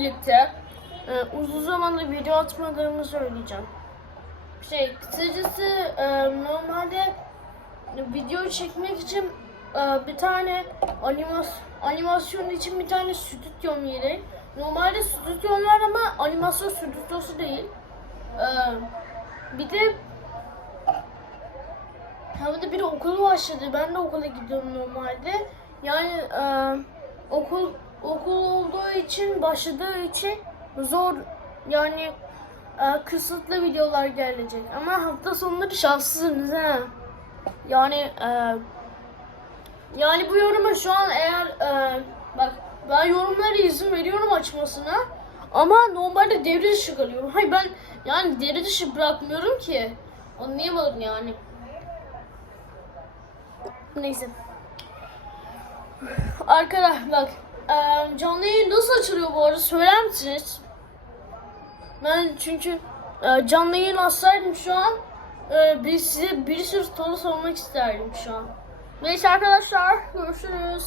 birlikte e, uzun zamandır video atmadığımı söyleyeceğim. Şey kısacası e, normalde video çekmek için e, bir tane animas animasyon için bir tane stüdyom gerek. Normalde stüdyom var ama animasyon stüdyosu değil. E, bir de hem de bir okul başladı. Ben de okula gidiyorum normalde. Yani e, okul okul olduğu için başladığı için zor yani e, kısıtlı videolar gelecek. Ama hafta sonları şanslısınız ha. Yani e, yani bu yoruma şu an eğer e, bak ben yorumlara izin veriyorum açmasına. Ama normalde devre dışı kalıyorum. Hayır ben yani devre dışı bırakmıyorum ki. Anlayamadım yani. Neyse. Arkadaşlar bak eee, canlı yayın nasıl açılıyor bu arada söyler misiniz? Ben çünkü eee, canlı yayın açsaydım şu an bir size bir sürü soru sormak isterdim şu an. Neyse arkadaşlar görüşürüz.